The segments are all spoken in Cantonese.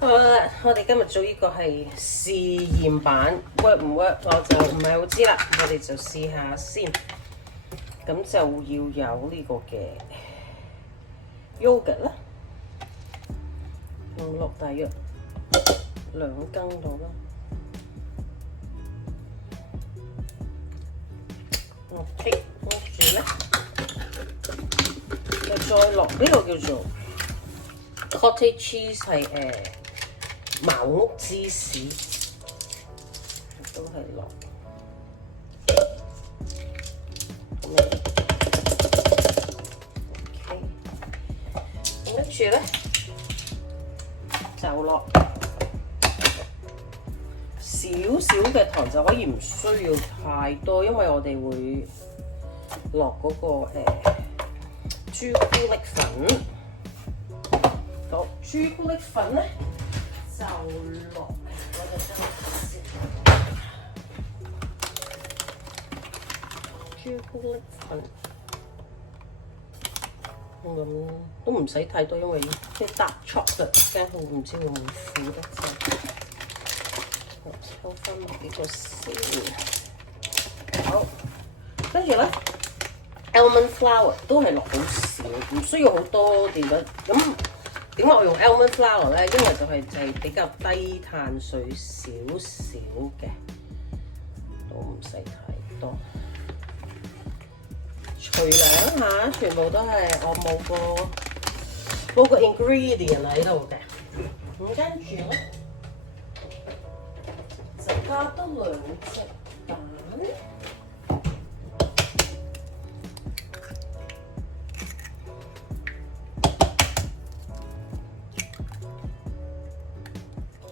好啦，我哋今日做呢個係試驗版 ，work 唔 work 我就唔係好知啦，我哋就試下先。咁就要有呢個嘅 yogurt 啦，用落大約2羹度啦。OK， 跟住咧就再落呢個叫做 cottage cheese 係茅屋芝士，都係落。OK， 跟住咧就落少少嘅糖，就可以唔需要太多，因為我哋會落嗰個朱古力粉。好，朱古力粉咧就落，我就將佢先。朱古力粉咁都唔使太多，因為啲dark chocolate驚佢唔知會唔會苦得滯。抽翻落呢個先。好，跟住咧 almond flour 都係落好少，唔需要好多澱粉。咁點解我用 almond flour 咧？因為就係比較低碳水少少嘅，都唔使太多。除量下，全部都係我冇個 ingredient 喺度嘅。咁跟住咧就加多2隻蛋。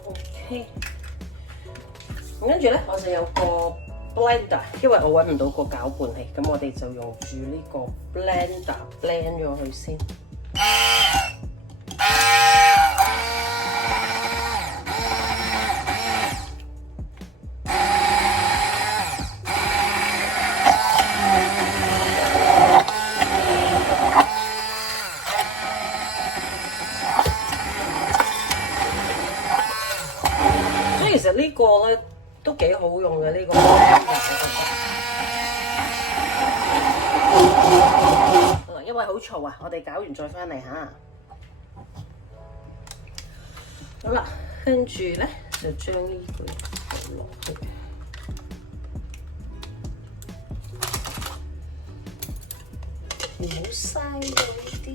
OK， 跟住咧我就有個 blender， 因為我揾唔到個攪拌器，咁我哋就用住呢個 blender blend 咗佢先。所以其實呢個咧都幾好用嘅呢個。因為好嘈啊，我哋搞完再翻嚟嚇。好啦，跟住咧就將呢個倒落去。唔好嘥咗呢啲。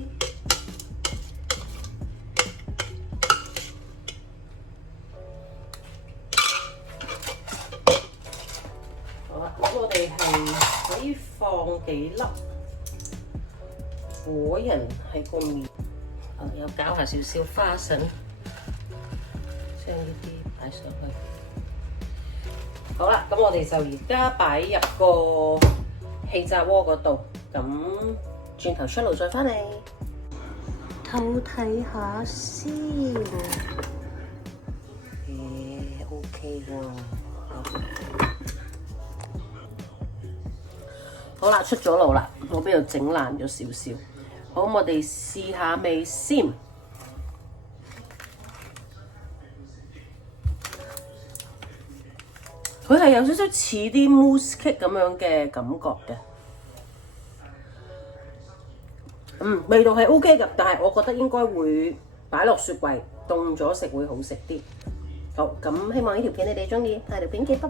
好啦，咁我哋係可以放幾粒果仁喺個面，又搞下少少花生，將呢啲擺上去。好啦，咁我哋就而家擺入個氣炸鍋嗰度，咁轉頭出爐再翻嚟，偷睇下先。OK 喎。好啦，出咗爐啦，我俾佢整爛咗少少。好，我哋試下味先。佢係有少少似啲 mousse cake 咁樣嘅感覺嘅。味道係 OK 㗎，但係我覺得應該會擺落雪櫃凍咗食會好食啲。好，咁希望呢條片你哋鍾意，下條片見，拜拜。